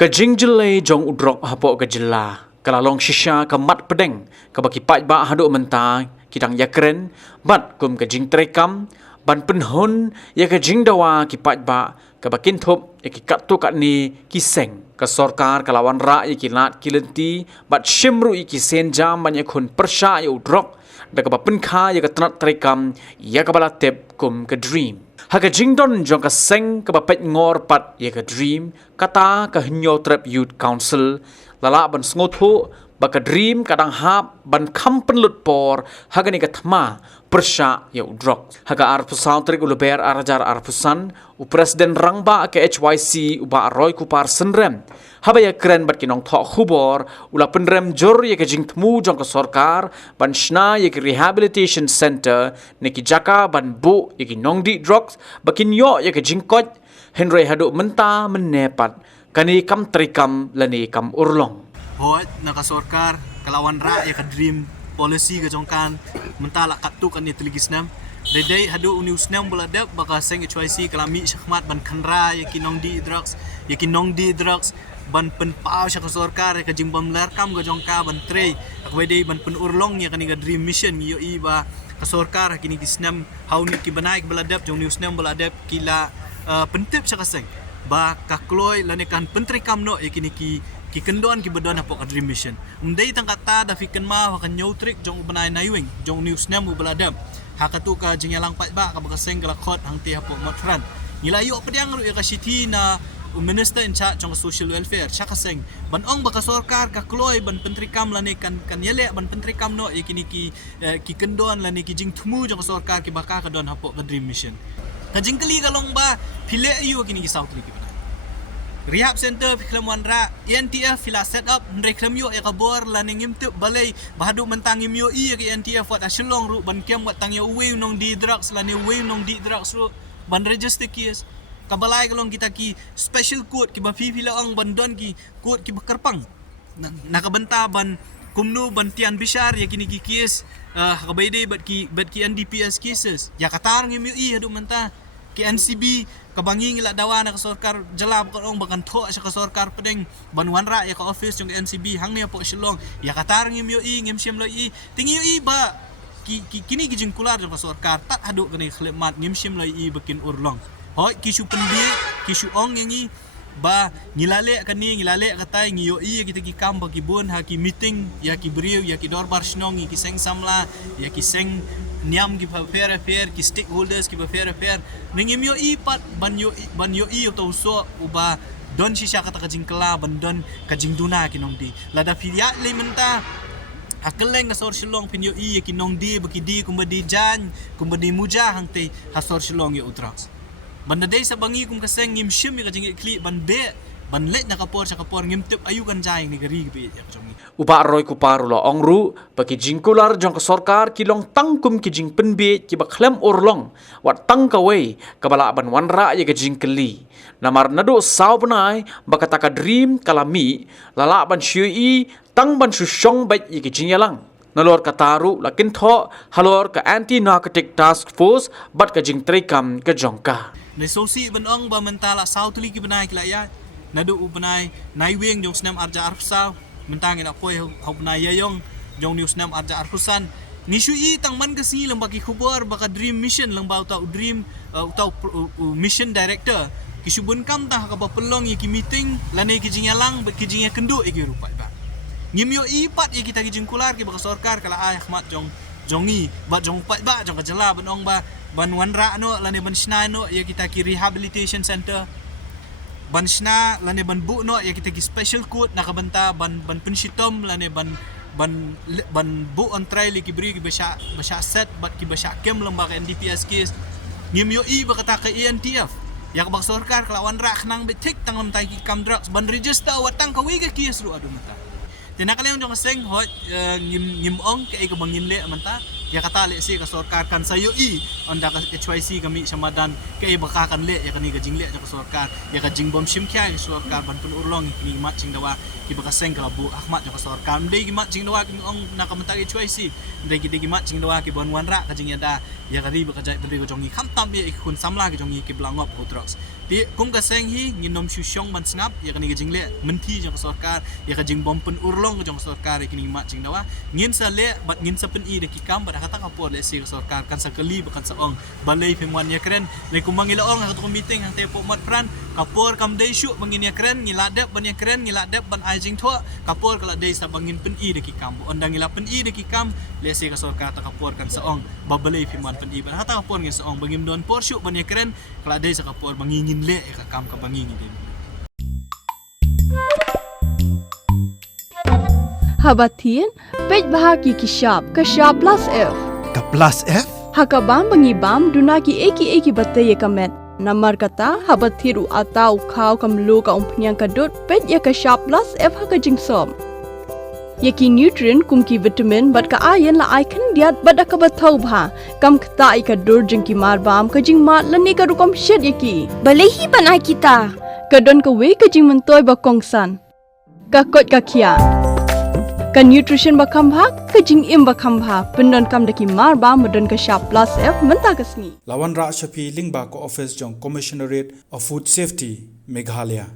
Kajing jelai jong udrok hapok kejela. Kalalong shisha kemat pedeng. Kabaki pai ba haduk mentah. Kidang yakren. Bat kum kajing terekam. Ban penhun. Ya kajing dawa kipai ba. Kabakin thup. Ya kikat tu kat ni kiseng. Kesorkar kalawan ra ya kilat kilenti. Bat shimru ya kisen jam. Banyak kun persya ya udrok. Dan kabak penkha ya ketenat terekam. Ya kabala tep kum ke dream. Haga jingdon jong ka seng ka bapet ngor pat ye ka dream kata ka hinyo trap youth council lala ban sngotu ba ka dream kadang hap ban kampen lut por haga ni ka thma persya ye udrok haga ar pusau trik uluber arajar ar pusan u presiden rangba ke HYC uba roy kupar senrem haba ya keren bat kinong thok khubor ula penrem jor ye ka jing thmu jong ka sorkar ban shna ye ka rehabilitation center ne ki jaka ban bu ye ki nongdi drugs bakin yo ye ka jing kot henry hadu menta menepat kani kam trikam lani kam urlong hot nakasorkar kalawan ra ya ka dream policy ka jongkan mentala katu kan ni teligisnam dai hadu uniusnam buladap baka seng HYC kalami syakmat ban khanra ya kinong di drugs ban penpau syak sorkar ka jimbam larkam ka jongka ban tre akwede ban penurlong ya kan ni dream mission yo iba ka sorkar kini gisnam hauni ki banaik buladap jong niusnam buladap kila pentip syak seng ba ka kloy lanekan pentri kamno ya kini ki kendon ki bedon apok dream mission undai tang kata da fiken ma kan nyotrik jong banai naiwing jong news nam buladam hakatu ka jingyalang pat ba ka bakaseng kala khot hang ti apok motran nilayo pediang ru ka city na minister in charge jong social welfare chakaseng ban ong baka sorkar ka kloy ban pentri kam lane kan yele ban pentri kam no ikini ki kendon lane ki jing thumu jong sorkar ki baka ka don apok ka dream mission ka jingkali kalong ba phile ayu kini ki south ki Rehab center fikram wanra NTF fila set up reklam yo ya kabor laning imtu balai bahadu mentang imyo i ke NTF wat asyolong ru ban kiam wat tang yo we nong di drugs lani we nong di drugs ru ban register kies kabalai kalong kita ki special code ki ba fi fila ong bandon ki code ki bakarpang nakabenta ban kumnu ban tian bishar ya kini ki kies kabaide bat ki NDPS cases ya katar imyo i hadu menta ki NCB kabangi ngila dawa na kasorkar jalab ko ong bakan tho sa kasorkar pedeng banwan ra ya ka office yung NCB hang ne po silong ya katar ngim yo i ngim sim lo i tingi yo i ba kini gijing kular yung kasorkar tat hadu kani khlemat ngim sim lo i bakin urlong hoy kisu pendi kisu ong ngi ba ngilale katay ngiyo i kita ki kam bagi bun ha ki meeting ya ki brio ya ki dorbar shnong ki seng samla ya ki seng niam ki fair ki stakeholders ki fair ningim yo i pat ban yo i to so uba don shisha kata kajing kala ban don kajing duna kinong di lada filia le menta akeleng asor silong pin yo i kinong di bakidi kumbadi jan kumbadi muja hangte hasor silong yo utras banda day sa bangi kum kaseng ngim shim ka jing kli bande ban let na kapor sa kapor ngim tip ayu kan jaing ni gari bi ya kajong upa roy ku paru lo ongru bagi jingkular jong ke sorkar kilong tangkum ki jing penbe ki bakhlem urlong wat tang kawai kabala ban wanra ye ke jing keli namar nado saw benai bakata ka dream kalami lala ban shui tang ban sushong bai ye ke jing yalang nalor kataru lakin tho halor ka anti narcotic task force bat ka jing trekam ke jongka ne sosi ban ong ba mentala saw tuli ki benai klaya nado u benai naiwing jong snam arja arsa mentang ina poi hau benai yayong jong news nam arja arfusan nisu i tang man kasi lang bagi khubor baka dream mission lang ba utau dream utau mission director kisubun kam tah ka pelong ki meeting lane ki jingalang ki jinga kendu ki rupai ba ngimyo i pat i kita ki jingkular ki baka sorkar kala ay ahmad jongi ba jong pai ba jong kajala banong ba ban wanra no lane ban shna no ya kita ki rehabilitation center ban shna lane ban bu no ya kita ki special code nakabanta ban pensitom lane ban bu on trial ki bri ki basha set bat ki basha kem lembaga NDPS case ngimyo i ba kata ka NTF ya ka bak sorkar kalawan ra nang betik tangam tai ki kam drugs ban register watang ka wiga case ru adu mata tinakaleon jong seng hot ngim ong ka bangin le manta ya kata le si ka sarkar kan sayo onda ka HYC kami samadan ke bakakan le ya kani gajing le ka sarkar ya gajing bom shim kya ka sarkar ban pun urlong kini mat jing dawa ki bakaseng ka bu ahmad ka sarkar ndai ki mat jing dawa ki ong nakamata HYC ndai ki mat jing dawa ki bon wanra ka jing yada ya kari bakajai beri ko jongi khamtam ye kun samla ki jongi ki blangop ko trox ti kum ka seng hi nginom shushong ban sngap ya kani gajing le menti ka sarkar ya gajing bom pun urlong ka jong sarkar kini mat jing dawa ngin sa le bat ngin sa pen i de ki kam pada kata kapor le si ka sarkar kan sakali bakan sa ong balai pengwan ya keren le kumang ila ong ka meeting hang tepo mat pran kapor kam dei shu bangin ya keren ngiladap ban ya keren ngiladap ban ajing thua kapor kala dei sa bangin pen i de ki kam ondang ila pen i de ki kam le si ka sarkar ta kapor kan sa ong babalai pengwan pen i ban kata kapor ngin sa ong bangin don por shu ban ya keren kala dei sa kapor bangingin le ka kam ka bangingin de Habatin, pej bahagi kashab plus F. Ka plus F? Hakabam bangibam dunaki eki batay kamet. Namar kata habatiru atau kau kamlu ka umpnyang kadut pej ya kashab plus F hakajing som. Yaki nutrient kumki vitamin bat ka ayan la ikan diat bat akabatau bha kam kata ikadur jengki marbam kajing mat lani ka rukom shed yaki. Balehi banai kita. Kadon ka we kajing mentoy bakongsan. Kakot kakia. Ka nutrition bakam bha kajing im bakam bha pendon kam daki marba medon ka sharp plus F menta kasni. Lawan Ra Shafi Lingba ko office jong Commissionerate of Food Safety Meghalaya.